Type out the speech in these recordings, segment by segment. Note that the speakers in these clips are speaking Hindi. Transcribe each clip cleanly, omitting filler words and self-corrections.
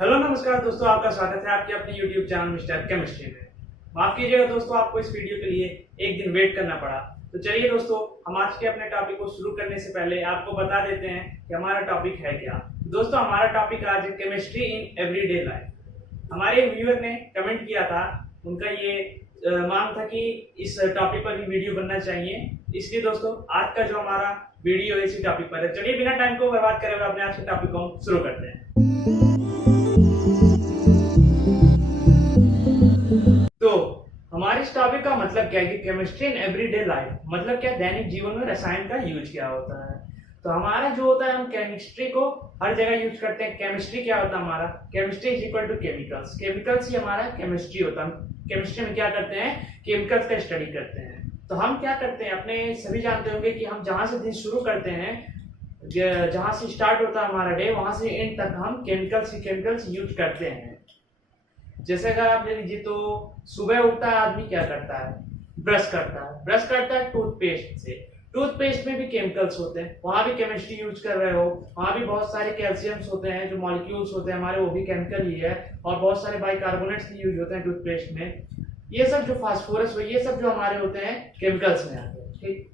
हेलो नमस्कार दोस्तों, आपका स्वागत है आपके अपने YouTube चैनल मिस्टर केमिस्ट्री में। माफ कीजिएगा दोस्तों, आपको इस वीडियो के लिए एक दिन वेट करना पड़ा। तो चलिए दोस्तों, हम आज के अपने टॉपिक को शुरू करने से पहले आपको बता देते हैं कि हमारा टॉपिक है क्या। दोस्तों, हमारा टॉपिक आज है केमिस्ट्री इन एवरीडे लाइफ। हमारे व्यूअर ने कमेंट किया था, उनका ये मांग था कि इस टॉपिक पर भी वीडियो बनना चाहिए, इसलिए दोस्तों आज का जो हमारा वीडियो है इसी टॉपिक पर है। चलिए बिना टाइम को बर्बाद करे हुए अपने आज के टॉपिक को हम शुरू करते हैं। तो हमारे इस टॉपिक का मतलब क्या है कि केमिस्ट्री इन एवरीडे लाइफ मतलब क्या, दैनिक जीवन में रसायन का यूज क्या होता है। तो हमारा जो होता है, हम केमिस्ट्री को हर जगह यूज करते हैं। केमिस्ट्री क्या होता है हमारा, chemistry is equal to chemicals. Chemicals ही हमारा केमिस्ट्री होता है। केमिस्ट्री में क्या करते हैं, केमिकल्स का स्टडी करते हैं। तो हम क्या करते हैं, अपने सभी जानते होंगे कि हम जहां से दिन शुरू करते हैं, जहां से स्टार्ट होता है हमारा डे, वहां से एंड तक हम केमिकल्स यूज करते हैं। जैसे अगर आप ले लीजिए, तो सुबह उठता है आदमी, क्या करता है, ब्रश करता है टूथपेस्ट से। टूथपेस्ट में भी केमिकल्स होते हैं, वहां भी केमिस्ट्री यूज कर रहे हो। वहां भी बहुत सारे कैल्शियम्स होते हैं, जो मॉलिक्यूल्स होते हैं हमारे, वो भी केमिकल ही है। और बहुत सारे बाइकार्बोनेट्स भी यूज होते हैं टूथपेस्ट में। ये सब जो फास्फोरस हो, ये सब जो हमारे होते हैं केमिकल्स में आते हैं। ठीक,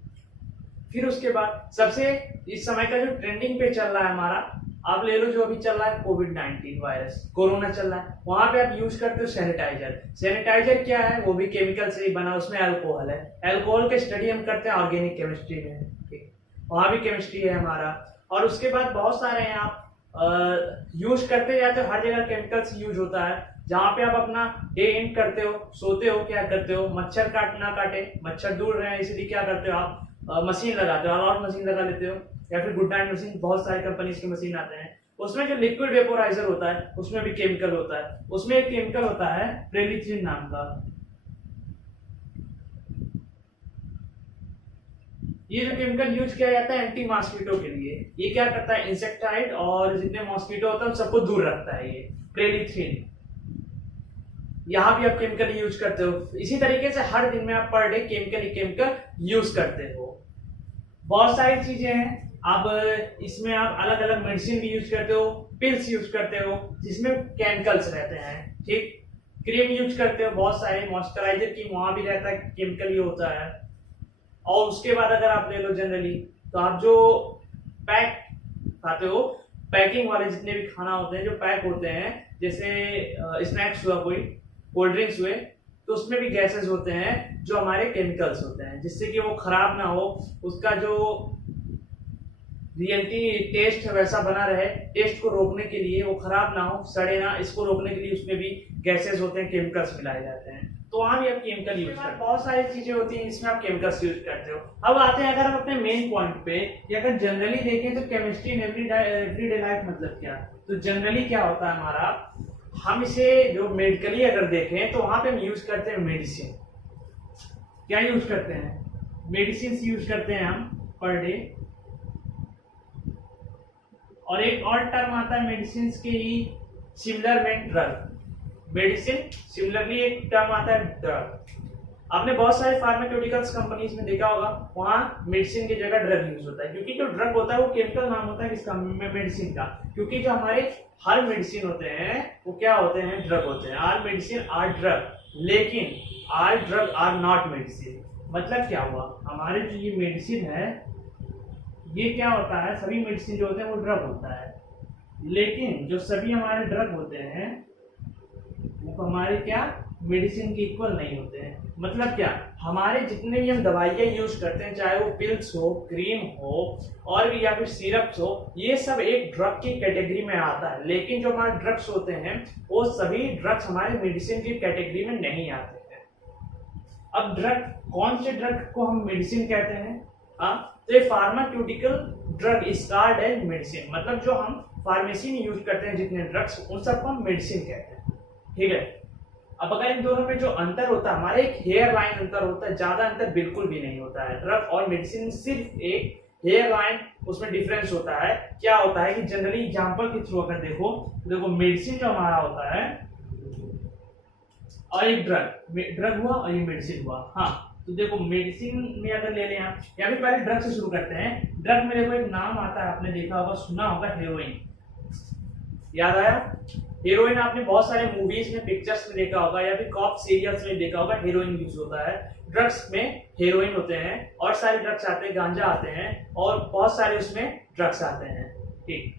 फिर उसके बाद सबसे इस समय का जो ट्रेंडिंग पे चल रहा है हमारा, आप ले लो जो अभी चल रहा है कोविड-19 वायरस, कोरोना चल रहा है, वहां पे आप यूज करते हो सैनिटाइजर। सैनिटाइजर क्या है, वो भी केमिकल से ही बना, उसमें अल्कोहल है। अल्कोहल का स्टडी हम करते हैं ऑर्गेनिक केमिस्ट्री में। ठीक, वहां भी केमिस्ट्री है हमारा। और उसके बाद बहुत सारे हैं, आप यूज करते जाते हो, हर जगह केमिकल्स यूज होता है। जहां पे आप अपना डे एंड करते हो, सोते हो, क्या करते हो, मच्छर ना काटे, मच्छर दूर रहे, इसलिए क्या करते हो आप, मशीन लगाते हो, ऑल आउट मशीन लगा लेते हो, या फिर गुड नाइट मशीन, बहुत सारी कंपनीज की मशीन आते हैं। उसमें जो लिक्विड वेपोराइजर होता है, उसमें भी केमिकल होता है। उसमें एक केमिकल होता है प्रेलिथिन नाम का। ये जो केमिकल यूज किया जाता है एंटी मॉस्किटो के लिए। ये क्या करता है, इंसेक्टाइड और जितने मॉस्किटो होता है उन सबको दूर रखता है, ये प्रेलिथिन। यहाँ भी आप केमिकल यूज करते हो। इसी तरीके से हर दिन में आप पर डे केमिकल यूज करते हो। बहुत सारी चीजें हैं, अब इसमें आप अलग अलग मेडिसिन भी यूज करते हो, पिल्स यूज करते हो जिसमें केमिकल्स रहते हैं। ठीक, क्रीम यूज करते हो, बहुत सारे मॉइस्चराइजर की, वहां भी रहता है केमिकल ही होता है। और उसके बाद अगर आप ले लो जनरली, तो आप जो पैक खाते हो, पैकिंग वाले जितने भी खाना होते हैं, जो पैक होते हैं, जैसे स्नैक्स हुआ, कोई कोल्ड ड्रिंक्स हुए, तो उसमें भी गैसेस होते हैं जो हमारे केमिकल्स होते हैं, जिससे कि वो खराब ना हो, उसका जो रियलिटी टेस्ट है वैसा बना रहे। टेस्ट को रोकने के लिए, वो खराब ना हो, सड़े ना, इसको रोकने के लिए उसमें भी गैसेस होते हैं, केमिकल्स मिलाए जाते हैं। तो वहां भी आप केमिकल यूज करते हैं। बहुत सारी चीजें होती हैं जिसमें आप केमिकल्स यूज करते हो। अब आते हैं अगर हम अपने मेन पॉइंट पे, कि अगर जनरली देखें तो केमिस्ट्री इन एवरीडे लाइफ मतलब क्या। तो जनरली क्या होता है हमारा, हम इसे जो मेडिकली अगर देखें तो वहां पे हम यूज करते हैं मेडिसिन। क्या यूज करते हैं, मेडिसिन यूज करते हैं हम पर डे। और एक और टर्म आता है मेडिसिन के ही सिमिलर में, ड्रग। मेडिसिन सिमिलरली एक टर्म आता है ड्रग। आपने बहुत सारे फार्मास्यूटिकल्स कंपनीज में देखा होगा, वहां मेडिसिन की जगह ड्रग यूज होता है, क्योंकि जो ड्रग होता है वो केमिकल नाम होता है किसका, मेडिसिन का। क्योंकि जो हमारे हर मेडिसिन होते हैं वो क्या होते हैं, ड्रग होते हैं। आर मेडिसिन आर ड्रग, लेकिन are drug are not medicine. मतलब क्या हुआ, हमारे जो ये मेडिसिन है, ये क्या होता है, सभी मेडिसिन जो होते हैं वो ड्रग होता है, लेकिन जो सभी हमारे ड्रग होते हैं वो हमारे क्या, मेडिसिन के इक्वल नहीं होते हैं। मतलब क्या, हमारे जितने भी हम दवाइयाँ यूज करते हैं, चाहे वो पिल्स हो, क्रीम हो, और भी या फिर सिरप्स हो, ये सब एक ड्रग की कैटेगरी में आता है। लेकिन जो हमारे ड्रग्स होते हैं, वो सभी ड्रग्स हमारे मेडिसिन की कैटेगरी में नहीं आते हैं। अब ड्रग, कौन से ड्रग को हम मेडिसिन कहते हैं, तो ये pharmaceutical drug is called as medicine. मतलब जो हम फार्मेसी में यूज करते हैं जितने ड्रग्स, उन सबको हम मेडिसिन कहते हैं। ठीक है, अब अगर इन दोनों में जो अंतर होता है, हमारे एक हेयर लाइन अंतर होता है, ज्यादा अंतर बिल्कुल भी नहीं होता है। ड्रग और मेडिसिन सिर्फ एक हेयर लाइन, उसमें डिफरेंस होता है। क्या होता है कि जनरली एग्जांपल के थ्रू अगर देखो मेडिसिन जो हमारा होता है, और एक ड्रग हुआ और ये मेडिसिन हुआ। हाँ, तो देखो मेडिसिन में अगर ले लें आप, या फिर पहले ड्रग से शुरू करते हैं। ड्रग में देखो एक नाम आता है, आपने देखा होगा, सुना होगा, हेरोइन। याद आया? हेरोइन आपने बहुत सारे मूवीज में, पिक्चर्स में देखा होगा या फिर कॉप सीरियल्स में देखा होगा, हेरोइन यूज होता है। ड्रग्स में हेरोइन होते हैं और सारे ड्रग्स आते हैं, गांजा आते हैं और बहुत सारे उसमें ड्रग्स आते हैं। ठीक,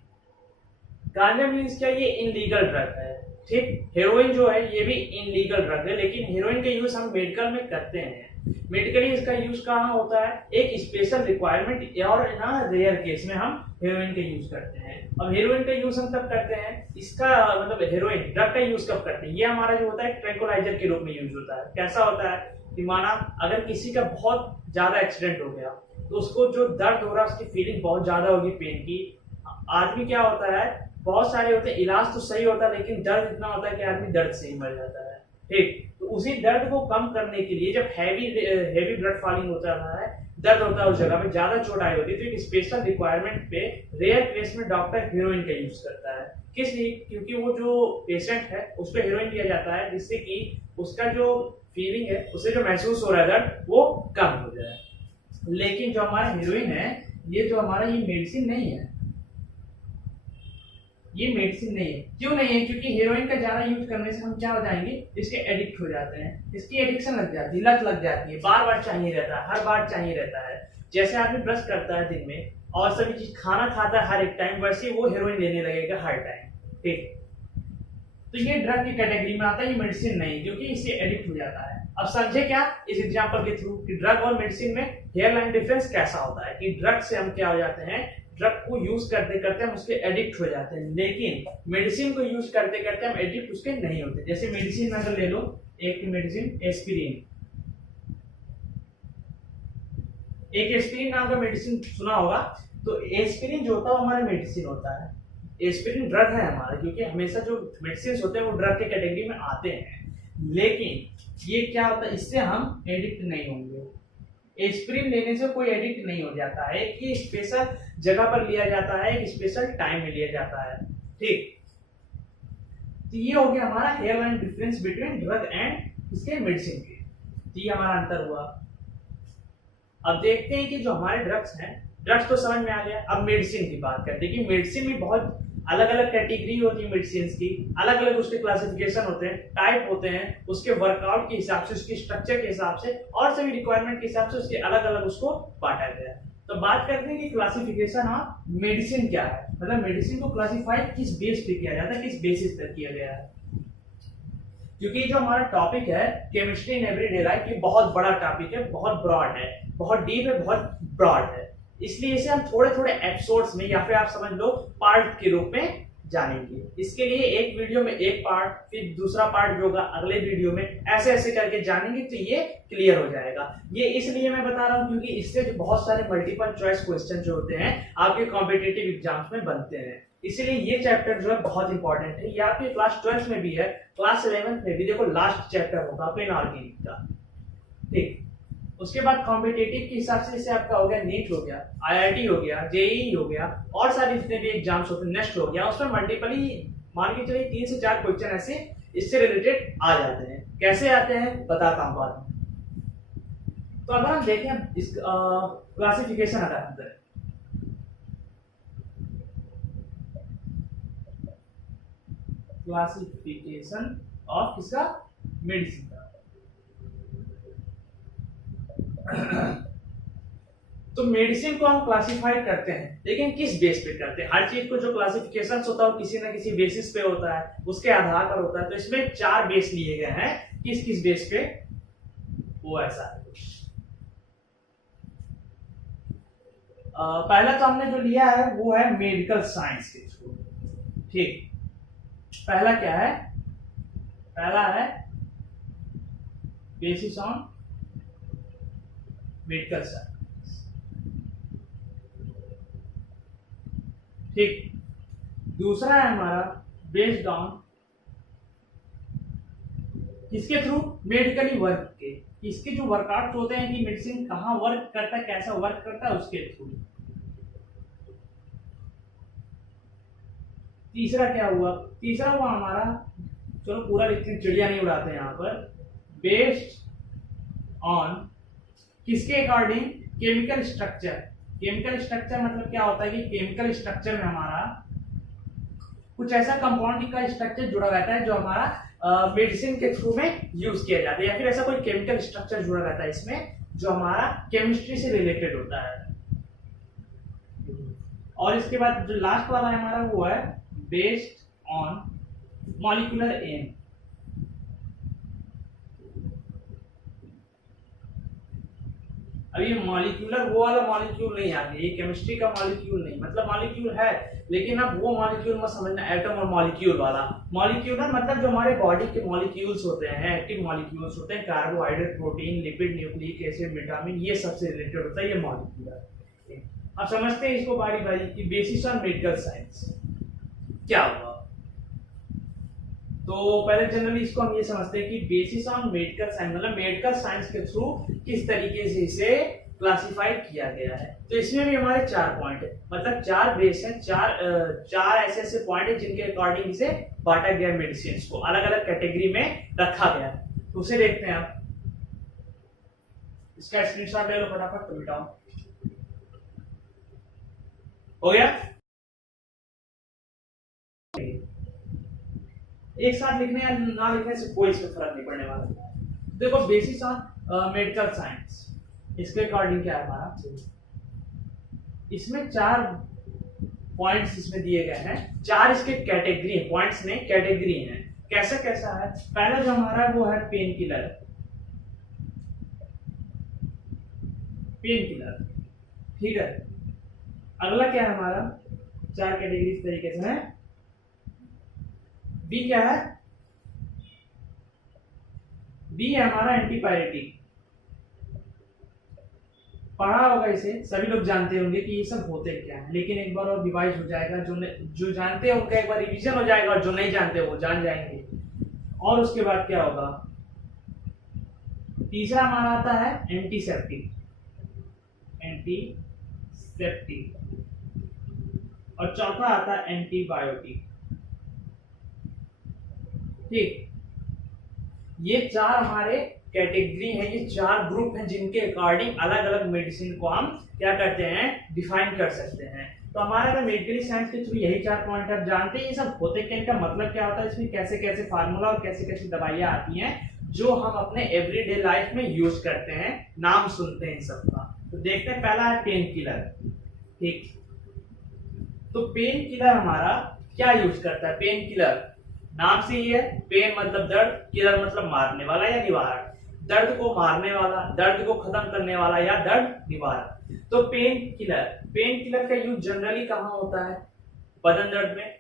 गांजा मीन्स क्या? ये इनलीगल ड्रग है। ठीक, हेरोइन जो है ये भी इनलीगल ड्रग है, लेकिन हेरोइन का यूज हम मेडिकल में करते हैं। मेडिकली इसका यूज कहाँ होता है? एक स्पेशल रिक्वायरमेंट और ना रेयर केस में हम हेरोइन का यूज करते हैं। अब हेरोइन का यूज हम कब करते हैं? इसका मतलब हेरोइन ड्रग का यूज कब करते हैं? ये हमारा जो होता है ट्रैंकुलाइजर के रूप में यूज होता है। कैसा होता है कि माना अगर किसी का बहुत ज्यादा एक्सीडेंट हो गया तो उसको जो दर्द हो रहा है उसकी फीलिंग बहुत ज्यादा होगी पेन की। आदमी क्या होता है, बहुत सारे होते हैं, इलाज तो सही होता है लेकिन दर्द इतना होता है कि आदमी दर्द से ही मर जाता है। ठीक, तो उसी दर्द को कम करने के लिए जब हैवी ब्लड फॉलिंग होता है, दर्द होता है उस जगह पे, ज्यादा चोट आई होती है, तो एक स्पेशल रिक्वायरमेंट पे रेयर केस में डॉक्टर हेरोइन का यूज करता है। किस लिए? क्योंकि वो जो पेशेंट है उस पर हेरोइन दिया जाता है जिससे कि उसका जो फीलिंग है, उसे जो महसूस हो रहा है दर्द, वो कम हो जाए। लेकिन जो हमारा हेरोइन है, ये जो हमारा ये मेडिसिन नहीं है, ये मेडिसिन नहीं है। क्यों नहीं है? क्योंकि हेरोइन का ज्यादा यूज करने से हम क्या हो जाएंगे, इसके एडिक्ट हो जाते हैं, इसकी एडिक्शन लग जाती है, लत लग जाती है, बार बार चाहिए रहता है, हर बार चाहिए रहता है। जैसे आदमी ब्रश करता है दिन में और सभी चीज खाना खाता है हर एक टाइम, वैसे वो हेरोइन लेने लगेगा हर टाइम। ठीक, तो ये ड्रग की कैटेगरी में आता है, ये मेडिसिन नहीं, क्योंकि इससे एडिक्ट हो जाता है। अब समझे क्या इस एग्जांपल के थ्रू कि ड्रग और मेडिसिन में हेयर लाइन डिफरेंस कैसा होता है, कि ड्रग से हम क्या हो जाते हैं, ड्रग को यूज करते करते हम उसके एडिक्ट हो जाते हैं, लेकिन मेडिसिन को यूज करते करते हम एडिक्ट उसके नहीं होते। जैसे मेडिसिन में अगर ले लो, एक मेडिसिन एस्पिरिन, एक एस्पिरिन नाम का मेडिसिन सुना होगा, तो एस्पिरिन जो होता है हमारा मेडिसिन होता है, एस्पिरिन ड्रग है हमारा, क्योंकि हमेशा जो मेडिसिन होते हैं वो ड्रग के कैटेगरी में आते हैं। लेकिन ये क्या होता है, इससे हम एडिक्ट नहीं होंगे। एस्पिरिन लेने से कोई एडिक्ट नहीं हो जाता है, कि स्पेशल जगह पर लिया जाता है, एक स्पेशल टाइम में लिया जाता है। ठीक, तो ये हो गया हमारा hair line difference between drug and इसके मेडिसिन के। तो ये हमारा अंतर हुआ। अब देखते हैं कि जो हमारे ड्रग्स हैं, ड्रग्स तो समझ में आ गया, अब मेडिसिन की बात करते हैं कि मेडिसिन में बहुत अलग अलग कैटेगरी होती है मेडिसिन की, अलग अलग उसके क्लासिफिकेशन होते हैं, टाइप होते हैं, उसके वर्कआउट के हिसाब से, उसके स्ट्रक्चर के हिसाब से और सभी रिक्वायरमेंट के हिसाब से उसके अलग अलग उसको बांटा गया है। तो बात करते हैं कि क्लासिफिकेशन ऑफ मेडिसिन क्या है, मतलब मेडिसिन को क्लासिफाई किस बेस पे किया जाता है, किस बेसिस पर किया गया है। क्योंकि जो हमारा टॉपिक है केमिस्ट्री इन एवरीडे लाइफ, ये बहुत बड़ा टॉपिक है, बहुत ब्रॉड है, बहुत डीप है, बहुत ब्रॉड है, इसलिए इसे हम थोड़े थोड़े एपिसोड्स में या फिर आप समझ लो पार्ट के रूप में जानेंगे। इसके लिए एक वीडियो में एक पार्ट, फिर दूसरा पार्ट जो होगा अगले वीडियो में, ऐसे ऐसे करके जानेंगे तो ये क्लियर हो जाएगा। ये इसलिए मैं बता रहा हूँ क्योंकि इससे जो बहुत सारे मल्टीपल चॉइस क्वेश्चन जो होते हैं आपके कॉम्पिटिटिव एग्जाम्स में बनते हैं, इसलिए ये चैप्टर जो है बहुत इंपॉर्टेंट है। ये आपके क्लास 12th में भी है, क्लास 11th में भी देखो लास्ट चैप्टर होगा आपका इनऑर्गेनिक का। ठीक, उसके बाद कॉम्पिटिटिव के हिसाब से जैसे आपका हो गया नीट हो गया, आईआईटी हो गया, जेईई हो गया और सारे जितने भी एग्जाम्स होते हैं, नेक्स्ट हो गया, उसमें मल्टीपली मान के चलिए 3 से 4 क्वेश्चन ऐसे इससे रिलेटेड आ जाते हैं। कैसे आते हैं बताता हूं बाद में। तो अगर हम देखें इस क्लासिफिकेशन अगर हम करें, क्लासिफिकेशन ऑफ किसका, मेडिसिन का। तो मेडिसिन को हम क्लासिफाई करते हैं, लेकिन किस बेस पे करते हैं? हर चीज को जो क्लासिफिकेशन होता है वो किसी ना किसी बेसिस पे होता है, उसके आधार पर होता है। तो इसमें 4 बेस लिए गए हैं, किस किस बेस पे, वो ऐसा है। पहला तो हमने जो लिया है वो है मेडिकल साइंस के थ्रू। ठीक, पहला क्या है, पहला है बेसिस ऑन मेडिकल साइंस। ठीक, दूसरा है हमारा बेस्ड ऑन किसके थ्रू, मेडिकली वर्क के, इसके जो वर्कआउट होते हैं कि मेडिसिन कहाँ वर्क करता है, कैसा वर्क करता है, उसके थ्रू। तीसरा क्या हुआ, तीसरा हुआ हमारा, चलो पूरा लिखते हैं, चिड़िया नहीं उड़ाते हैं यहाँ पर, बेस्ड ऑन किसके according, chemical structure. Chemical structure मतलब क्या होता है कि केमिकल स्ट्रक्चर में हमारा कुछ ऐसा कंपाउंड का स्ट्रक्चर जुड़ा रहता है जो हमारा मेडिसिन के थ्रू में यूज किया जाता है, या फिर ऐसा कोई केमिकल स्ट्रक्चर जुड़ा रहता है इसमें जो हमारा केमिस्ट्री से रिलेटेड होता है। और इसके बाद जो लास्ट वाला है हमारा वो है बेस्ड ऑन मॉलिक्यूलर एम। अब ये मॉलिक्यूलर वो वाला मॉलिक्यूल नहीं आ गया, ये केमिस्ट्री का मॉलिक्यूल नहीं, मतलब मॉलिक्यूल है लेकिन अब वो मॉलिक्यूल मत समझना एटम और मॉलिक्यूल वाला। मॉलिक्यूलर मतलब जो हमारे बॉडी के मॉलिक्यूल्स होते हैं, एक्टिव मॉलिक्यूल्स होते हैं, carbohydrate, protein, lipid, nucleic acid, vitamin, ये सबसे रिलेटेड होता है ये मॉलिक्यूलर। अब समझते हैं इसको बारी बारी की बेसिस ऑन मेडिकल साइंस क्या हुआ। तो पहले जनरली इसको हम ये समझते हैं कि बेसिस ऑन मेडिकल साइंस मतलब मेडिकल साइंस के थ्रू किस तरीके से इसे क्लासिफाई किया गया है। तो इसमें भी हमारे 4 पॉइंट है, मतलब 4 बेस हैं, चार ऐसे ऐसे पॉइंट है जिनके अकॉर्डिंग इसे बांटा गया मेडिसिन को अलग अलग कैटेगरी में रखा गया है। तो उसे देखते हैं आप, इसका स्क्रीनशॉट ले लो फटाफट, तो मिटाओ। हो गया, एक साथ लिखने या ना लिखने से कोई इसमें फर्क नहीं पड़ने वाला। देखो बेसिस ऑन मेडिकल साइंस, इसके अकॉर्डिंग क्या है हमारा, इसमें 4 पॉइंट्स इसमें दिए गए हैं, 4 इसके कैटेगरी, पॉइंट्स नहीं कैटेगरी हैं। कैसा कैसा है, पहला जो हमारा वो है पेन किलर, पेन किलर, ठीक है। अगला क्या है हमारा, 4 कैटेगरी इस तरीके से है। बी क्या है, बी है हमारा एंटीपायरेटिक, पढ़ा होगा इसे, सभी लोग जानते होंगे कि ये सब होते क्या है, लेकिन एक बार और रिवाइज हो जाएगा, जो जानते हैं उनका एक बार रिवीजन हो जाएगा और जो नहीं जानते वो जान जाएंगे। और उसके बाद क्या होगा, तीसरा हमारा आता है एंटीसेप्टिक, एंटीसेप्टिक, और चौथा आता है एंटीबायोटिक, ठीक। ये 4 हमारे कैटेगरी है, ये 4 ग्रुप हैं जिनके अकॉर्डिंग अलग अलग मेडिसिन को हम क्या करते हैं, डिफाइन कर सकते हैं। तो हमारा अगर मेडिकल साइंस के थ्रू यही 4 पॉइंट आप जानते हैं ये सब होते क्या, इनका मतलब क्या होता है, इसमें कैसे कैसे फार्मूला और कैसे कैसे दवाइयां आती हैं जो हम अपने एवरीडे लाइफ में यूज करते हैं, नाम सुनते हैं इन सबका। तो देखते हैं, पहला है पेन किलर, ठीक। तो पेन किलर हमारा क्या यूज करता है, पेन किलर नाम से ही है, पेन मतलब दर्द, किलर मतलब मारने वाला या निवारक, दर्द को मारने वाला, दर्द को खत्म करने वाला या दर्द निवारक। तो पेन किलर का यूज जनरली कहाँ होता है, बदन दर्द में,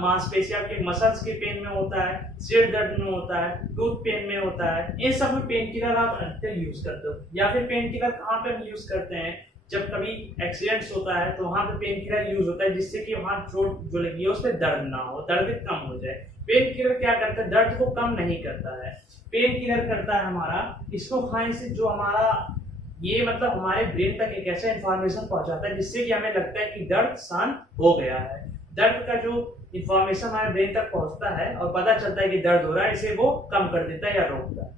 मांसपेशियों के मसल्स के पेन में होता है, सिर दर्द में होता है, टूथ पेन में होता है, इन सब में पेन किलर आप अधिकतर यूज करते हो। या फिर पेन किलर कहाँ पे यूज करते हैं, जब कभी एक्सीडेंट्स होता है तो वहां पे पेन किलर यूज होता है जिससे कि वहां चोट जो लगी है उस पर दर्द ना हो, दर्द कम हो जाए। पेन किलर क्या करता है, दर्द को कम नहीं करता है, पेन किलर करता है हमारा, इसको खाने से जो हमारा ये मतलब हमारे ब्रेन तक एक ऐसा इंफॉर्मेशन पहुंचाता है जिससे कि हमें लगता है कि दर्द शांत हो गया है। दर्द का जो इंफॉर्मेशन हमारे ब्रेन तक पहुंचता है और पता चलता है कि दर्द हो रहा है, इसे वो कम कर देता है या रोकता है,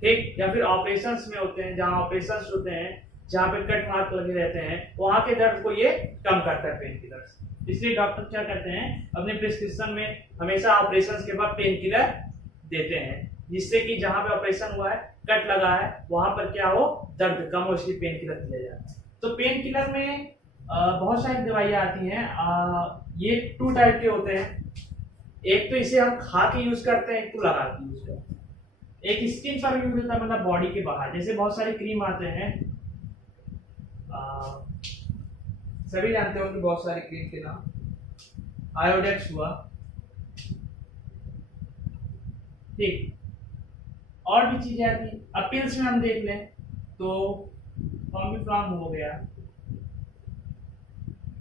ठीक। या फिर ऑपरेशंस में होते हैं, जहां ऑपरेशंस होते हैं, जहां पे कट मार्क लगे रहते हैं, वहां के दर्द को ये कम करता है पेन किलर। इसलिए डॉक्टर क्या करते हैं, अपने प्रिस्क्रिप्शन में हमेशा ऑपरेशन के बाद पेन किलर देते हैं, जिससे कि जहां पे ऑपरेशन हुआ है, कट लगा है, वहां पर क्या हो, दर्द कम हो, इसलिए पेन किलर दिया जाता है। तो पेन किलर में बहुत सारी दवाइयां आती हैं, ये 2 टाइप के होते हैं, एक तो इसे हम खा के यूज करते हैं, एक तो लगा के यूज करते हैं। एक स्किन पर यूज होता है, मतलब बॉडी के बाहर, जैसे बहुत सारे क्रीम आते हैं, सभी जानते हो कि बहुत सारे क्रीम के नाम, आयोडेक्स हुआ, ठीक, और भी चीजें आती। अब पिल्स में हम देख लें तो कॉम्बिफ्लॉम हो गया,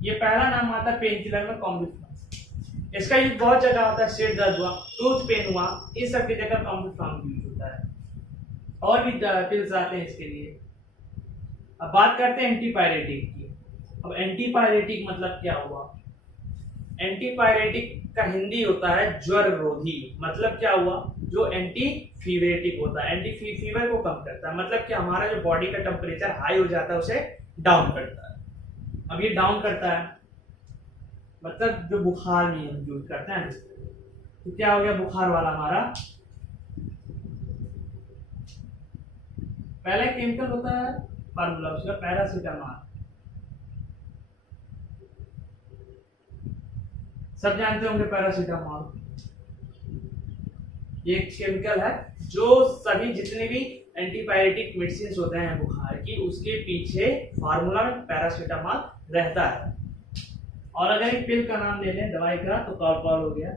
ये पहला नाम आता है पेन किलर में, कॉम्बिफ्लॉम। इसका यूज बहुत जगह होता है, सिर दर्द हुआ, टूथ पेन हुआ, इस सब की जगह कॉम्बिफ्लॉम यूज होता है। और भी पिल्स आते हैं इसके लिए। अब बात करते हैं एंटीपायरेटिक की। अब एंटीपायरेटिक मतलब क्या हुआ, एंटीपायरेटिक का हिंदी होता है ज्वर रोधी, मतलब क्या हुआ, जो एंटी फीवरेटिक होता है, एंटी फीवर को कम करता है, मतलब कि हमारा जो बॉडी का टेम्परेचर हाई हो जाता है उसे डाउन करता है। अब ये डाउन करता है, मतलब जो बुखार में हम यूज करते हैं। तो क्या हो गया बुखार वाला हमारा, पहला केमिकल होता है फार्मूला उसका पैरासीटामोल, सब जानते होंगे पैरासीटामोल। ये एक केमिकल है जो सभी जितने भी एंटीबायोटिक मेडिसिन होते हैं बुखार की, उसके पीछे फार्मूला में पैरासीटामोल रहता है। और अगर एक पिल का नाम ले लें दवाई का, तो कॉल हो गया।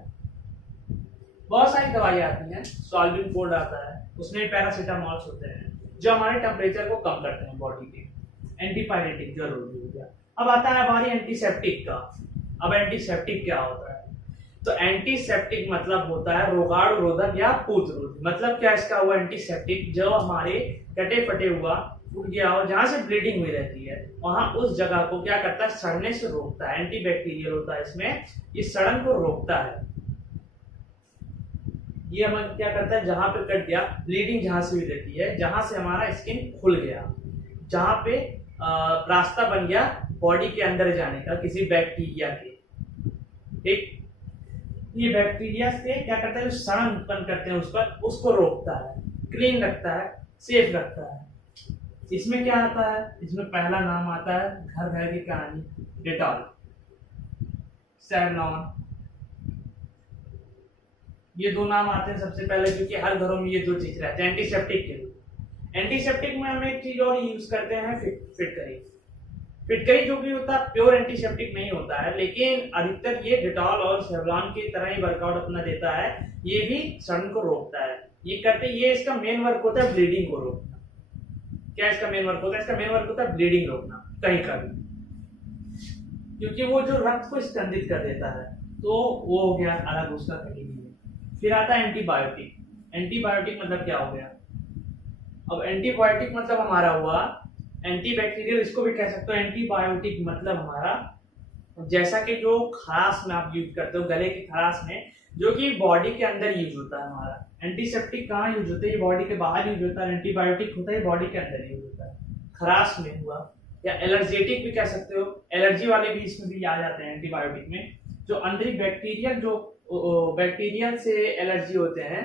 बहुत सारी दवाई आती हैं, सॉल्विन कोड आता है, उसमें पैरासीटामोल होते हैं जो हमारे टेम्परेचर को कम करते हैं बॉडी के। एंटीपायरेटिक जरूरी हो गया। अब आता है हमारी एंटीसेप्टिक का। अब एंटीसेप्टिक क्या होता है? तो एंटीसेप्टिक मतलब होता है रोगाणु रोधक या पूत रोधी। मतलब क्या इसका हुआ एंटीसेप्टिक, जो हमारे कटे फटे हुआ फूट गया हो, जहां से ब्लीडिंग हुई रहती है, वहां उस जगह को क्या करता है, सड़ने से रोकता है। एंटीबैक्टीरियल होता है इसमें, इस सड़न को रोकता है। ये हमें क्या करता है, जहां पे कट गया, ब्लीडिंग जहां से हुई रहती है, जहां से हमारा स्किन खुल गया, जहां पे रास्ता बन गया बॉडी के अंदर जाने का किसी बैक्टीरिया के, ठीक, ये बैक्टीरिया से क्या करता है, जो सड़न उत्पन्न करते हैं उस पर, उसको रोकता है, क्लीन रखता है, सेफ रखता है। इसमें क्या आता है, इसमें पहला नाम आता है घर घर की कहानी, डेटॉल, सेवलॉन, ये दो नाम आते हैं सबसे पहले, क्योंकि हर घरों में ये दो चीज रहते हैं एंटीसेप्टिक के। एंटीसेप्टिक में हम एक चीज और यूज करते हैं, फिटकरी। फिटकरी जो भी होता है प्योर एंटीसेप्टिक नहीं होता है, लेकिन अधिकतर ये डेटॉल और सेवलॉन की तरह ही वर्कआउट अपना देता है। ये भी सड़न को रोकता है। ये करते, ये इसका मेन वर्क होता है ब्लीडिंग को रोकना। क्या इसका मेन वर्क होता है? इसका मेन वर्क होता है ब्लीडिंग रोकना कहीं का भी, क्योंकि वो जो रक्त को स्कंदित कर देता है। तो वो हो गया अलग उसका कहीं। फिर आता है एंटीबायोटिक। एंटीबायोटिक मतलब क्या हो गया? अब एंटीबायोटिक मतलब हमारा हुआ एंटीबैक्टीरियल, इसको भी कह सकते हो। एंटीबायोटिक मतलब हमारा, जैसा कि जो खराश में आप यूज करते हो, गले की खराश में, जो कि बॉडी के अंदर यूज होता है हमारा। एंटीसेप्टिक कहाँ यूज होता है? ये बॉडी के बाहर यूज होता है। एंटीबायोटिक होता है बॉडी के अंदर यूज होता है, खराश में हुआ। या एलर्जेटिक भी कह सकते हो, एलर्जी वाले भी इसमें भी आ जाते हैं एंटीबायोटिक में। जो अंदर बैक्टीरियल, जो बैक्टीरियल से एलर्जी होते हैं,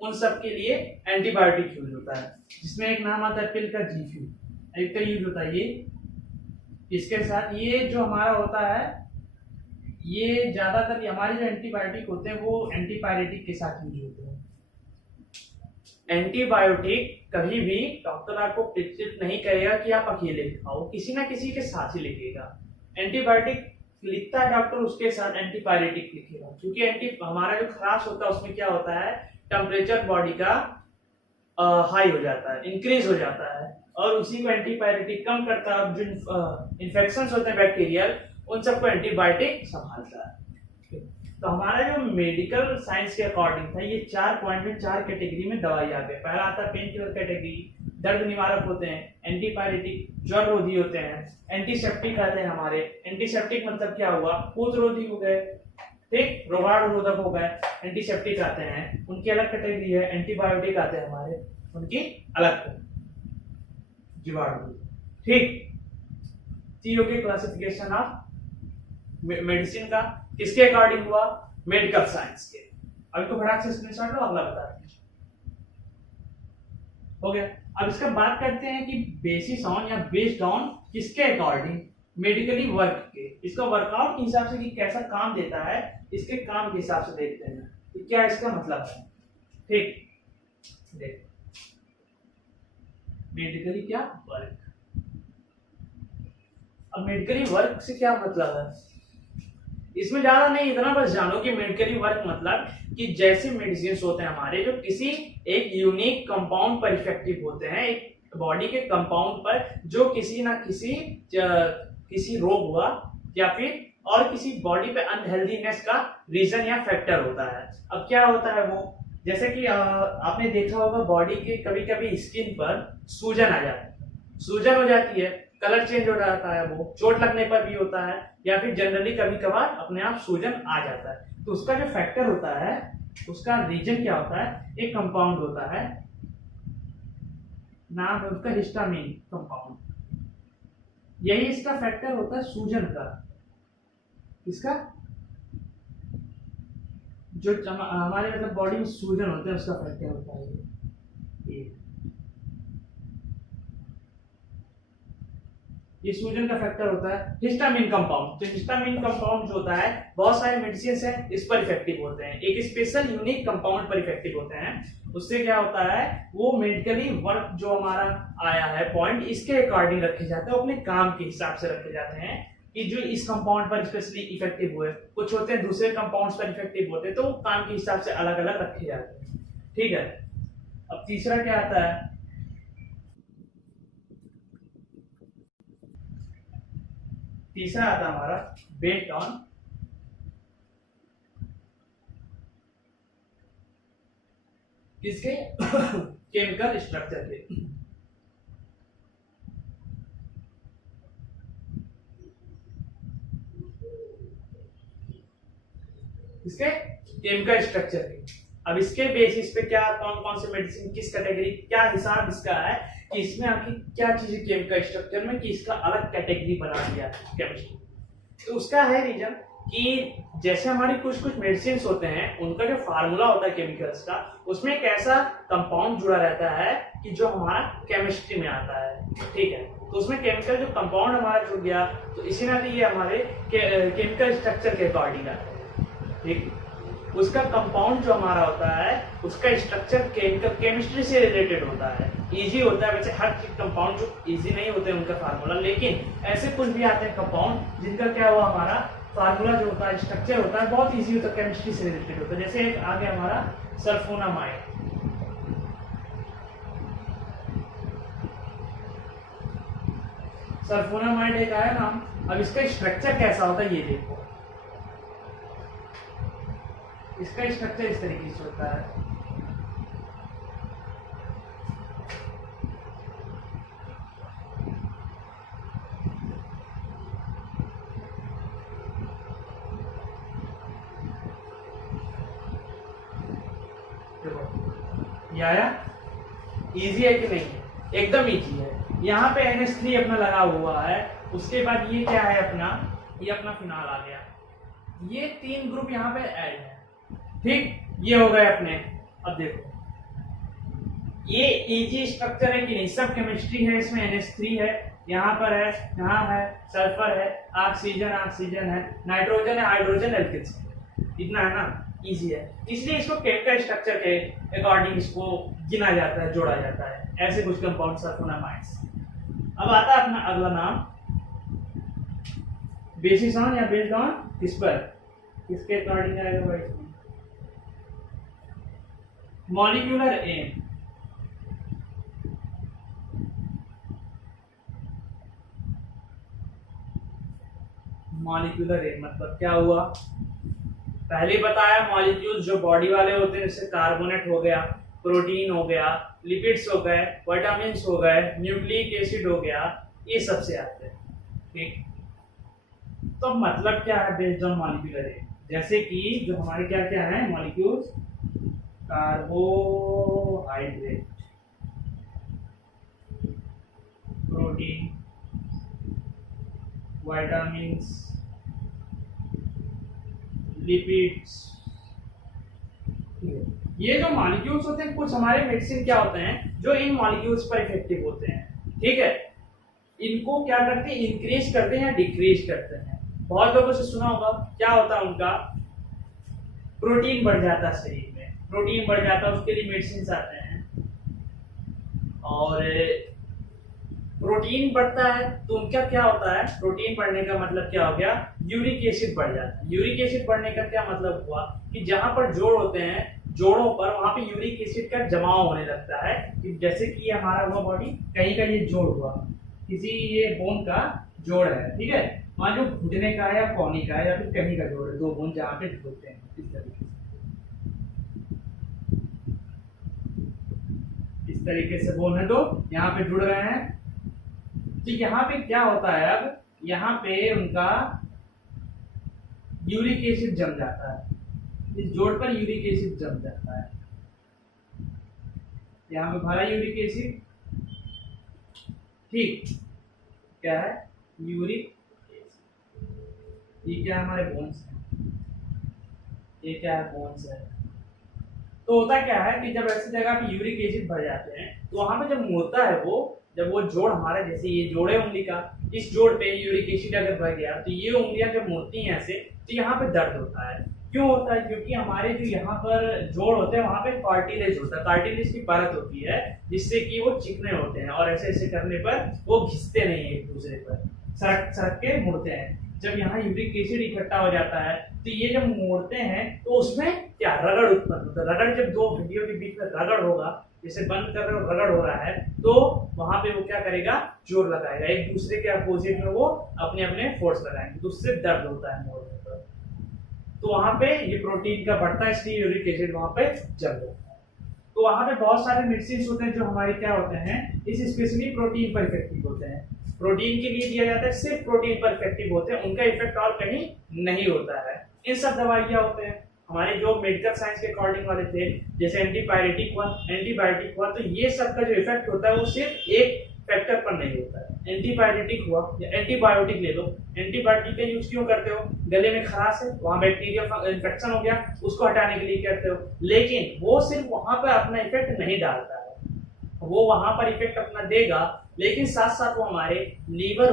उन सब के लिए एंटीबायोटिक यूज होता है, जिसमें एक नाम आता है पिल का जीफ्यू, एक का यूज होता है ये। इसके साथ ये जो हमारा होता है, ये ज्यादातर हमारे जो एंटीबायोटिक होते हैं वो एंटीपायरेटिक के साथ यूज होते हैं। एंटीबायोटिक कभी भी डॉक्टर आपको प्रिस्क्रिप्ट नहीं करेगा कि आप अकेले खाओ, किसी ना किसी के साथ ही लिखेगा। एंटीबायोटिक लिखता है डॉक्टर, उसके साथ एंटीपायरेटिक लिखेगा, क्योंकि हमारा जो खराश होता है उसमें क्या होता है, टेम्परेचर बॉडी का हाई हो जाता है, इंक्रीज हो जाता है, और उसी को एंटीपायरेटिक कम करता है। जो इन्फेक्शंस होते हैं बैक्टीरियल, उन सबको एंटीबायोटिक संभालता है। तो हमारा जो मेडिकल साइंस के अकॉर्डिंग था, ये 4 पॉइंट में 4 कैटेगरी में दवाई आ गई। पहला आता है पेन किलर कैटेगरी, दर्द निवारक होते हैं। एंटीपायरेटिक ज्वर रोधी होते हैं। एंटीसेप्टिक आते हैं हमारे। एंटीसेप्टिक मतलब क्या हुआ, पूत रोधी हो गए, ठीक, रोगाणु रोधक हो गए, एंटीसेप्टिक आते हैं, उनकी अलग कैटेगरी है। एंटीबायोटिक आते हैं हमारे, उनकी अलग जीवाणु, ठीक। तीनों की क्लासिफिकेशन ऑफ मेडिसिन का किसके अकॉर्डिंग हुआ, मेडिकल साइंस के। अब इसको फटाक से स्क्रीनशॉट लो, अगला बता दीजिए। हो गया। अब इसका बात करते हैं कि बेसिस ऑन या बेस्ड ऑन किसके अकॉर्डिंग, मेडिकली वर्क के। इसका वर्कआउट के हिसाब से कि कैसा काम देता है, इसके काम के हिसाब से देखते हैं कि क्या इसका मतलब है, ठीक। देख, मेडिकली क्या वर्क। अब मेडिकली वर्क से क्या मतलब है, इसमें ज्यादा नहीं, इतना बस जानो कि मेडिकली वर्क मतलब कि जैसे मेडिसिन होते हैं हमारे, जो किसी एक यूनिक कंपाउंड पर इफेक्टिव होते हैं, एक बॉडी के कंपाउंड पर, जो किसी ना किसी रोग हुआ या फिर और किसी बॉडी पे अनहेल्दीनेस का रीजन या फैक्टर होता है। अब क्या होता है वो, जैसे कि आपने देखा होगा बॉडी के कभी कभी स्किन पर सूजन आ जाती है, सूजन हो जाती है, कलर चेंज हो जाता है, वो चोट लगने पर भी होता है, या फिर जनरली कभी कभार अपने आप सूजन आ जाता है। तो उसका जो फैक्टर होता है, उसका रीजन क्या होता है, एक कंपाउंड होता है, नाम है उसका हिस्टामिन कंपाउंड। यही इसका फैक्टर होता है सूजन का। किसका? जो हमारे मतलब बॉडी में सूजन होते हैं उसका फैक्टर होता है ये सूजन का फैक्टर होता है हिस्टामिन कंपाउंड। तो हिस्टामिन कंपाउंड जो होता है बहुत सारे मेडिसिन है इस पर इफेक्टिव होते हैं, एक स्पेशल यूनिक कंपाउंड पर इफेक्टिव होते हैं। उससे क्या होता है वो मेडिकली वर्क जो हमारा आया है पॉइंट इसके अकॉर्डिंग रखे जाते हैं, अपने काम के हिसाब से रखे जाते हैं कि जो इस कंपाउंड पर स्पेशली इफेक्टिव हुए। कुछ होते हैं दूसरे कंपाउंड्स पर इफेक्टिव होते हैं तो काम के हिसाब से अलग अलग रखे जाते हैं। ठीक है, अब तीसरा क्या आता है? तीसरा आता है हमारा बेस्ड ऑन किसके? केमिकल स्ट्रक्चर के। इसके केमिकल स्ट्रक्चर के। अब इसके बेसिस पे क्या कौन कौन से मेडिसिन किस कैटेगरी क्या हिसाब इसका है कि इसमें आखिर क्या चीज है केमिकल स्ट्रक्चर में कि इसका अलग कैटेगरी बना दिया केमिस्ट्री। तो उसका है रीजन कि जैसे हमारी कुछ कुछ मेडिसिन होते हैं उनका जो फार्मूला होता है केमिकल्स का उसमें एक ऐसा कंपाउंड जुड़ा रहता है कि जो हमारा केमिस्ट्री में आता है। ठीक है, तो उसमें केमिकल जो कंपाउंड हमारा जुड़ गया तो इसी नाते ये हमारे केमिकल स्ट्रक्चर के अकॉर्डिंग आता है। ठीक, उसका कंपाउंड जो हमारा होता है उसका स्ट्रक्चर केमिकल केमिस्ट्री से रिलेटेड होता है, इजी होता है। वैसे हर कंपाउंड जो इजी नहीं होते उनका फार्मूला, लेकिन ऐसे कुछ भी आते हैं कंपाउंड जिनका क्या हुआ हमारा फार्मूला जो होता है स्ट्रक्चर होता है बहुत इजी होता है, केमिस्ट्री से रिलेटेड होता है। जैसे एक आ गया हमारा सल्फोनामाइड। सल्फोनामाइड एक आया नाम। अब इसका स्ट्रक्चर कैसा होता है ये देखो, इसका स्ट्रक्चर इस तरीके से होता है। देखो ये आया, इजी है कि नहीं? एकदम इजी है। यहाँ पे NH3 अपना लगा हुआ है, उसके बाद ये क्या है अपना, ये अपना फिनॉल आ गया। ये तीन ग्रुप यहाँ पे ऐड है। ठीक, ये हो गए अपने। अब देखो ये इजी स्ट्रक्चर है कि नहीं? सब केमिस्ट्री है, इसमें NH3 है, यहाँ पर है, यहाँ है, सल्फर है, ऑक्सीजन ऑक्सीजन है, नाइट्रोजन है, हाइड्रोजन एल्किन्स, इतना है ना, इजी है। इसलिए इसको केमिकल स्ट्रक्चर के अकॉर्डिंग इसको गिना जाता है, जोड़ा जाता है। ऐसे कुछ कंपाउंड सल्फोनामाइड्स। अब आता है अपना अगला नाम बेसिस ऑन या बेस्ड ऑन किस पर, किसके अकॉर्डिंग आएगा भाई? इसमें मॉलिक्यूलर एम। मॉलिक्यूलर एम मतलब क्या हुआ? पहले बताया मॉलिक्यूल्स जो बॉडी वाले होते हैं जैसे कार्बोनेट हो गया, प्रोटीन हो गया, लिपिड्स हो गए, विटामिन्स हो गए, न्यूक्लिक एसिड हो गया, ये सबसे आते हैं। ठीक, तो मतलब क्या है बेस्ड ऑन मॉलिक्यूलर एम? जैसे कि जो हमारे क्या क्या है molecules, carbohydrate, protein, vitamins, lipids, ये जो मॉलिक्यूल्स होते हैं कुछ हमारे मेडिसिन क्या होते हैं जो इन मॉलिक्यूल्स पर इफेक्टिव होते हैं। ठीक है, इनको क्या करते हैं, इंक्रीज करते हैं या डिक्रीज करते हैं। बहुत लोगों से सुना होगा क्या होता है उनका, प्रोटीन बढ़ जाता है शरीर में, प्रोटीन बढ़ जाता है उसके लिए मेडिसिन आते हैं। और प्रोटीन बढ़ता है तो उनका क्या होता है, प्रोटीन बढ़ने का मतलब क्या हो गया, यूरिक एसिड बढ़ जाता है। यूरिक एसिड बढ़ने का क्या मतलब हुआ कि जहां पर जोड़ होते हैं जोड़ों पर वहां पे यूरिक एसिड का जमाव होने लगता है कि जैसे कि ये हमारा हुआ बॉडी, कहीं का ये जोड़ हुआ, किसी ये बोन का जोड़ है, ठीक है, वहां जो घुटने का है या कोहनी का है या फिर कहीं का जोड़ है, दो बोन जहां पे जुड़ते हैं इस तरीके से बोन है, दो यहाँ पे जुड़ रहे हैं। तो यहाँ पे क्या होता है, अब यहाँ पे उनका यूरिक एसिड जम जाता है, इस जोड़ पर यूरिक एसिड जम जाता है, यहाँ पे भरा यूरिक एसिड। ठीक, क्या है यूरिक एसिड। ये क्या हमारे बोन्स है, ये क्या है, बोन्स है। तो होता क्या है कि जब ऐसी जगह पे यूरिक एसिड भर जाते हैं तो वहां पे जब मुड़ता है वो, जब वो जोड़ हमारा, जैसे ये जोड़ है उंगली का, इस जोड़ पे यूरिक एसिड अगर भर गया तो ये उंगलियां जब मुड़ती हैं ऐसे तो यहाँ पे दर्द होता है। क्यों होता है? क्योंकि हमारे जो यहाँ पर जोड़ होते हैं वहां पे कार्टिलेज होता है, कार्टिलेज की परत होती है जिससे कि वो चिकने होते हैं और ऐसे ऐसे करने पर वो घिसते नहीं है एक दूसरे पर, सरक सरक के मुड़ते हैं। जब यहाँ यूरिक एसिड इकट्ठा हो जाता है तो ये जब मोड़ते हैं तो उसमें क्या रगड़ उत्पन्न होता है। रगड़, जब दो हड्डियों के बीच में रगड़ होगा, जैसे बंद कर रहे हो रगड़ हो रहा है, तो वहां पे वो क्या करेगा, जोर लगाएगा, एक दूसरे के अपोजिट में वो अपने अपने फोर्स लगाएंगे, तो उससे दर्द होता है मोड़ने पर। तो वहां पे ये प्रोटीन का बढ़ता है, इसलिए यूरिक एसिड वहां पे जम जाता है। तो वहां पे बहुत सारे मेडिसिन होते हैं जो हमारे क्या होते हैं, इस स्पेशली प्रोटीन पर इफेक्टिव होते हैं। प्रोटीन के लिए दिया जाता है, सिर्फ प्रोटीन पर इफेक्टिव होते हैं, उनका इफेक्ट और कहीं नहीं होता है। इन सब दवाइयां होते हैं हमारे जो मेडिकल साइंस के अकॉर्डिंग वाले थे, जैसे एंटीबायोटिक हुआ, तो ये सब का जो इफेक्ट होता है वो सिर्फ एक फैक्टर पर नहीं होता है। एंटीबायोटिक हुआ या एंटीबायोटिक ले लो, एंटीबायोटिक का यूज क्यों करते हो, गले में खराश है, वहां बैक्टीरिया इन्फेक्शन हो गया, उसको हटाने के लिए करते हो, लेकिन वो सिर्फ वहां पर अपना इफेक्ट नहीं डालता है, वो वहां पर इफेक्ट अपना देगा, लेकिन साथ साथ वो हमारे लीवर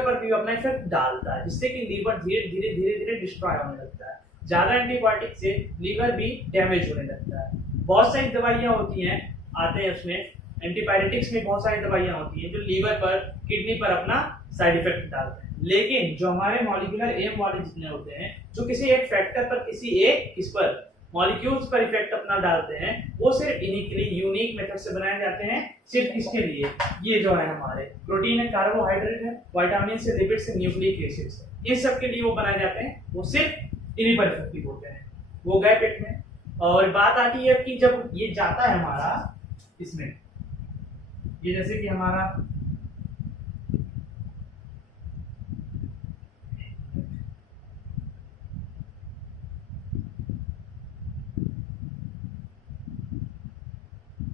पर भी अपना इफेक्ट डालता है, जिससे कि लीवर धीरे धीरे धीरे धीरे डिस्ट्रॉय होने लगता है। ज्यादा एंटीबायोटिक से लीवर भी डैमेज होने लगता है। बहुत सारी दवाइयां होती हैं, आते हैं उसमें, एंटीबायोटिक्स में बहुत सारी दवाइयां होती हैं जो लीवर पर, किडनी पर अपना साइड इफेक्ट डालते हैं। लेकिन जो हमारे मॉलिक्यूलर एम वाले जितने होते हैं, जो किसी एक फैक्टर पर, किसी एक किस पर, मॉलिक्यूल्स पर इफेक्ट अपना डालते हैं, वो सिर्फ इन्हीं के लिए यूनिक मेथड से बनाए जाते हैं। सिर्फ किसके लिए? ये जो है हमारे प्रोटीन है, कार्बोहाइड्रेट है, विटामिन से, लिपिड से, न्यूक्लिक एसिड से, इन सब के लिए वो बनाए जाते हैं, वो सिर्फ इन्हीं पर इफेक्टिव होते हैं। वो गए पेट में, और बात आती है कि जब ये जाता है हमारा इसमें, ये जैसे कि हमारा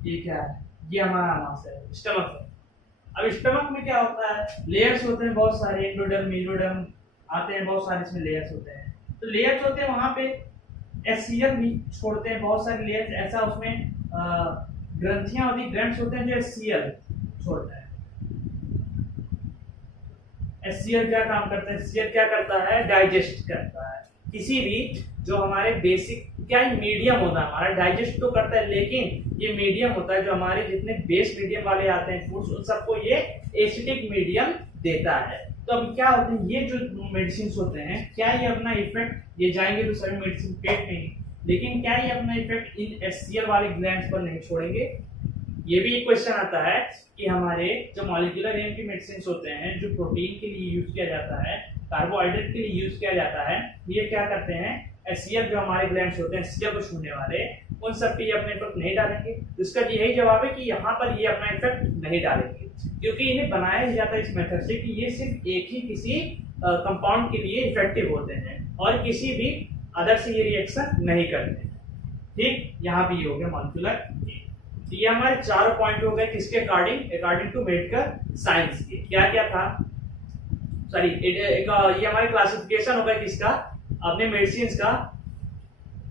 ये क्या है, ये हमारा आमाशय है, स्टमक है। अब स्टमक में क्या होता है, लेयर्स होते हैं बहुत सारे, एंडोडर्म, मीजोडर्म आते हैं, बहुत सारे इसमें लेयर्स होते हैं। तो लेयर्स होते हैं वहां पे एचसीएल भी छोड़ते हैं, बहुत सारे लेयर्स, ऐसा उसमें ग्रंथियां होती, ग्रंथ्स होते हैं जो एचसीएल छोड़ता है। एचसीएल क्या काम करता है, एचसीएल क्या करता है, डाइजेस्ट करता है किसी भी, जो हमारे बेसिक क्या मीडियम होता है हमारा, डाइजेस्ट तो करता है, लेकिन ये मीडियम होता है, जो हमारे जितने बेस मीडियम वाले आते हैं फूड्स, उन सबको ये एसिडिक मीडियम देता है। तो अब क्या होते हैं, ये जो मेडिसिन होते हैं, क्या ये अपना इफेक्ट, ये जाएंगे तो सभी मेडिसिन पेट में ही, लेकिन क्या ये अपना इफेक्ट इन एचसीएल वाले ग्लैंड्स पर नहीं छोड़ेंगे? ये भी एक क्वेश्चन आता है कि हमारे जो मॉलिक्यूलर एम की मेडिसिन होते हैं, जो प्रोटीन के लिए यूज किया जाता है, कार्बोहाइड्रेट के लिए यूज किया जाता है, ये क्या करते हैं, एचसीएल जो हमारे ग्लैंड्स होते हैं, एचसीएल को छूने वाले, उन सब पे ये अपने इफेक्ट नहीं डालेंगे। तो इसका यही जवाब है कि यहाँ पर ये अपना इफेक्ट नहीं डालेंगे, क्योंकि इन्हें बनाया ही जाता है इस मेथड से कि ये सिर्फ एक ही किसी कंपाउंड के लिए इफेक्टिव होते हैं और किसी भी अदर से ये रिएक्शन नहीं करते हैं। ठीक, यहाँ भी ये हो गया मॉलिक्यूलर। ये हमारे चारों पॉइंट हो गए किसके अकॉर्डिंग टू मेडिकल साइंस के। क्या क्या था, सॉरी, ये हमारे क्लासिफिकेशन हो गया किसका, अपने मेडिसिन का।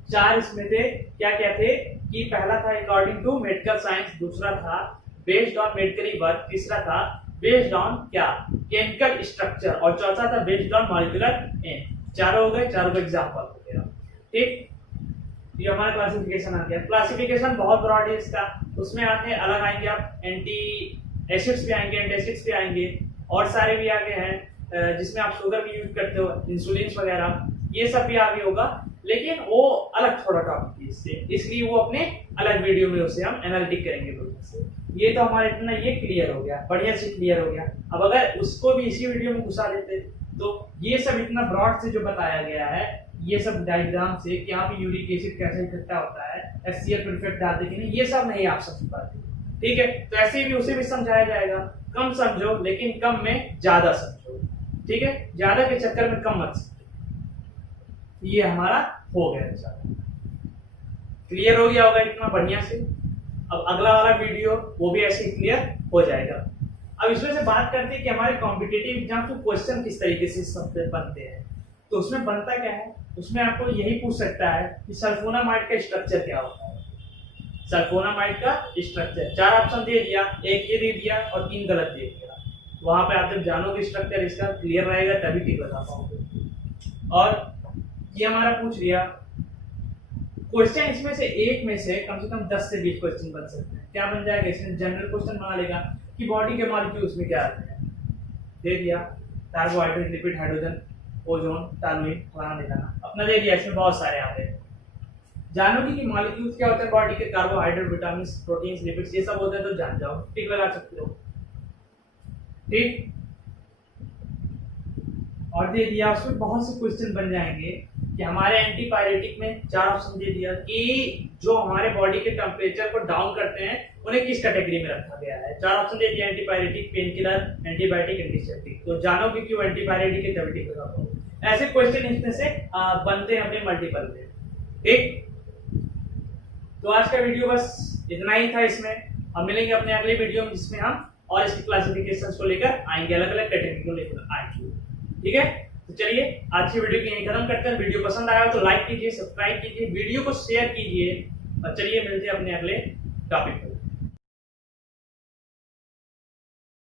चार इसमें थे, क्या क्या थे कि पहला था अकॉर्डिंग टू मेडिकल साइंस, दूसरा था बेस्ड ऑन मेडिकली वर्क, तीसरा था बेस्ड ऑन क्या, केमिकल स्ट्रक्चर, और चौथा था बेस्ड ऑन मॉलिक्यूलर एम। चारों हो गए, चारों का एग्जांपल हो गया। ठीक, ये हमारा क्लासिफिकेशन आ गया। क्लासिफिकेशन बहुत ब्रॉड है इसका, उसमें आते हैं अलग आएंगे आप, एंटी एसिड्स भी आएंगे, एंटासिड्स भी आएंगे, और सारे भी आगे हैं जिसमें आप शुगर भी यूज करते हो, इंसुलिन वगैरह, ये सब भी आगे होगा, लेकिन वो अलग थोड़ा टॉपिक है इससे, इसलिए वो अपने अलग वीडियो में उसे हम एनालिटिक करेंगे बढ़िया से। ये तो हमारे इतना ये क्लियर हो गया, बढ़िया से क्लियर हो गया। अब अगर उसको भी इसी वीडियो में घुसा देते तो ये सब इतना ब्रॉड से जो बताया गया है, ये सब डायग्राम से कि यहाँ पे यूरिक एसिड कैसे इकट्ठा होता है, एचसीएल पर इफेक्ट डालते कि नहीं, ये सब नहीं आप समझ पाते। ठीक है, तो ऐसे भी उसे भी समझाया जाएगा, कम समझो लेकिन कम में ज्यादा समझो। ठीक है, ज्यादा के चक्कर में कम मत समझो। ये हमारा हो गया, क्लियर हो गया होगा इतना बढ़िया से। अब अगला वाला वीडियो वो भी ऐसे क्लियर हो जाएगा। अब इसमें से बात करते हैं कि हमारे कॉम्पिटिटिव एग्जाम के क्वेश्चन किस तरीके से सब बनते हैं। तो उसमें बनता क्या है, उसमें आपको यही पूछ सकता है कि सल्फोनामाइड का स्ट्रक्चर क्या होता है। सल्फोनामाइड का स्ट्रक्चर 4 ऑप्शन दे दिया, एक ये दे दिया और 3 गलत दे दिया। वहां पे आप जब जानोगे स्ट्रक्चर इसका क्लियर रहेगा तभी ठीक बता पाओगे। और ये हमारा पूछ लिया क्वेश्चन, इसमें से एक में से कम 10 से 20 क्वेश्चन बन सकते हैं। क्या बन जाएगा इसमें, जनरल क्वेश्चन बना लेगा कि बॉडी के मॉलिक्यूल्स में क्या आते हैं, दे दिया कार्बोहाइड्रेट, लिपिड, हाइड्रोजन, ओजोन, टर्मिन, फलाना दिखाना, अपना दे दिया। इसमें बहुत सारे आते हैं। जानोगे कि मॉलिक्यूल्स क्या होते हैं बॉडी के, कार्बोहाइड्रेट, विटामिन, प्रोटीन्स, लिपिड्स, ये सब होते हैं तो जान जाओ, टिक लगा सकते हो। ठीक, और दे दिया उसमें बहुत से क्वेश्चन बन जाएंगे कि हमारे एंटीपायरेटिक में 4 ऑप्शन दे दिया कि जो हमारे बॉडी के टेम्परेचर को डाउन करते हैं उन्हें किस कैटेगरी में रखा गया है। 4 ऑप्शन दे दिया, antipyretic, pain killer, antibiotic, antiseptic. तो जानोगे क्यों एंटीपायरेटिक है, तभी टिक लगाओ। ऐसे क्वेश्चन इसमें से बनते हैं अपने मल्टीपल में। ठीक, तो आज का वीडियो बस इतना ही था। इसमें हम मिलेंगे अपने अगले वीडियो में जिसमें हम और इसकी क्लासिफिकेशंस को लेकर आएंगे, अलग अलग कैटेगरी को लेकर आएंगे। ठीक है, तो चलिए आज की वीडियो को यहीं खत्म करते हैं। वीडियो पसंद आया तो लाइक कीजिए, सब्सक्राइब कीजिए, वीडियो को शेयर कीजिए और चलिए मिलते हैं अपने अगले टॉपिक पर।